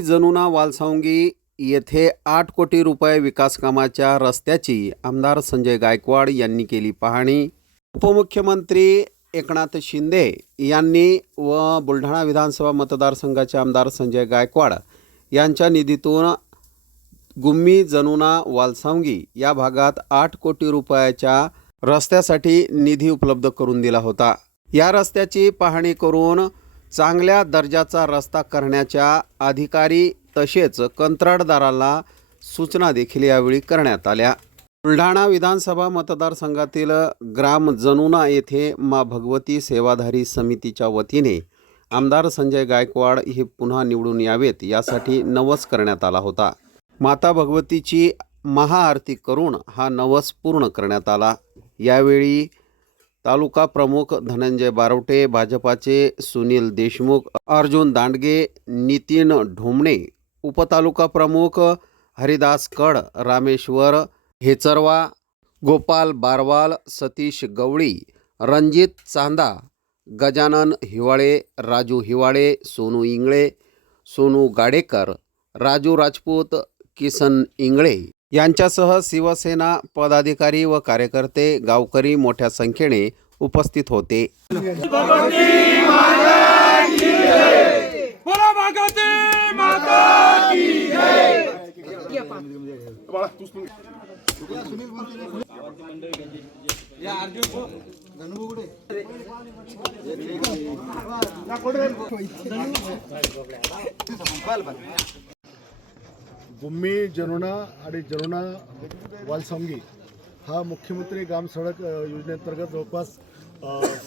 जनुना वालसावंगी येथे आठ कोटी रुपये विकास कामाच्या रस्त्याची आमदार संजय गायकवाड यांनी केली पाहणी. उपमुख्यमंत्री एकनाथ शिंदे यांनी व बुलढाणा विधानसभा मतदारसंघाचे आमदार संजय गायकवाड यांच्या निधीतून गुम्मी जनुना वालसावंगी या भागात आठ कोटी रुपयाच्या रस्त्यासाठी निधी उपलब्ध करून दिला होता. या रस्त्याची पाहणी करून चांगल्या दर्जाचा रस्ता करण्याच्या अधिकारी तसेच कंत्राटदाराला सूचना देखील यावेळी करण्यात आल्या. बुलढाणा विधानसभा मतदारसंघातील ग्राम जनुना येथे मा भगवती सेवाधारी समितीच्या वतीने आमदार संजय गायकवाड हे पुन्हा निवडून यावेत यासाठी नवस करण्यात आला होता. माता भगवतीची महाआरती करून हा नवस पूर्ण करण्यात आला. यावेळी तालुका प्रमुख धनंजय बारवटे भाजपाचे सुनील देशमुख अर्जुन दांडगे नितीन ढोमणे उपतालुका प्रमुख हरिदास कड रामेश्वर हेचरवा गोपाल बारवाल सतीश गवळी रणजित चांदा गजानन हिवाळे राजू हिवाळे सोनू इंगळे सोनू गाडेकर राजू राजपूत किसन इंगळे यांच्यासह शिवसेना पदाधिकारी व कार्यकर्ते गावकरी मोठ्या संख्येने उपस्थित होते बोला भगवती माता की गुम्मी जनुना आणि जनुना वालसांगी हा मुख्यमंत्री ग्राम सडक योजनेअंतर्गत जवळपास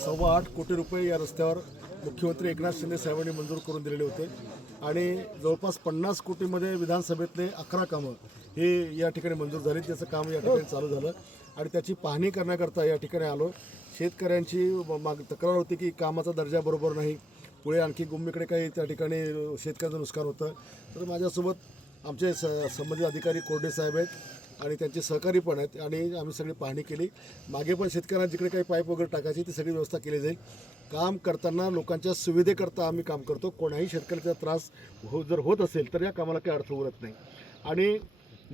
सव्वा आठ कोटी रुपये या रस्त्यावर मुख्यमंत्री एकनाथ शिंदे साहेबांनी मंजूर करून दिलेले होते. आणि जवळपास पन्नास कोटीमध्ये विधानसभेतले अकरा कामं हे या ठिकाणी मंजूर झाली. त्याचं काम या ठिकाणी चालू झालं. आणि त्याची पाहणी करण्याकरता या ठिकाणी आलो. शेतकऱ्यांची माग तक्रार होती की कामाचा दर्जा बरोबर नाही. पुढे आणखी गुम्मीकडे काही त्या ठिकाणी शेतकऱ्याचं नुकसान होतं. तर माझ्यासोबत आमचे स संबंधित अधिकारी कोरडे साहेब आहेत आणि त्यांचे सहकारी पण आहेत आणि आम्ही सगळी पाहणी केली. मागे पण शेतकऱ्यांना जिकडे काही पाईप वगैरे टाकायची ती सगळी व्यवस्था केली जाईल. काम करताना लोकांच्या सुविधेकरता आम्ही काम करतो. कोणाही शेतकऱ्याचा त्रास हो जर होत असेल तर या कामाला काही अर्थ उरत नाही. आणि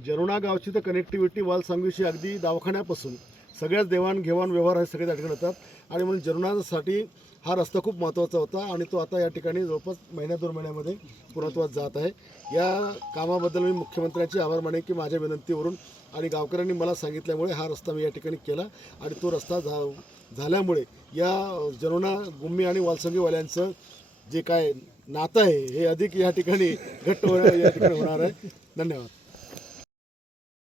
जरुणा गावची तर कनेक्टिव्हिटी वाल सांगवीशी अगदी दवाखान्यापासून सगळ्याच देवाणघेवाण व्यवहार हे सगळे त्या ठिकाणी होतात. आणि म्हणून जरुणासाठी हा रस्ता खूप महत्त्वाचा होता आणि तो आता या ठिकाणी जवळपास महिन्या दोन महिन्यामध्ये पुरत्वात जात आहे. या कामाबद्दल मी मुख्यमंत्र्यांचे आभार मानेन की माझ्या विनंतीवरून आणि गावकऱ्यांनी मला सांगितल्यामुळे हा रस्ता मी या ठिकाणी केला आणि तो रस्ता झा झाल्यामुळे या जरुणा गुम्मी आणि वालसंगीवाल्यांचं जे काय नातं आहे हे अधिक या ठिकाणी घट्ट या ठिकाणी होणार आहे. धन्यवाद.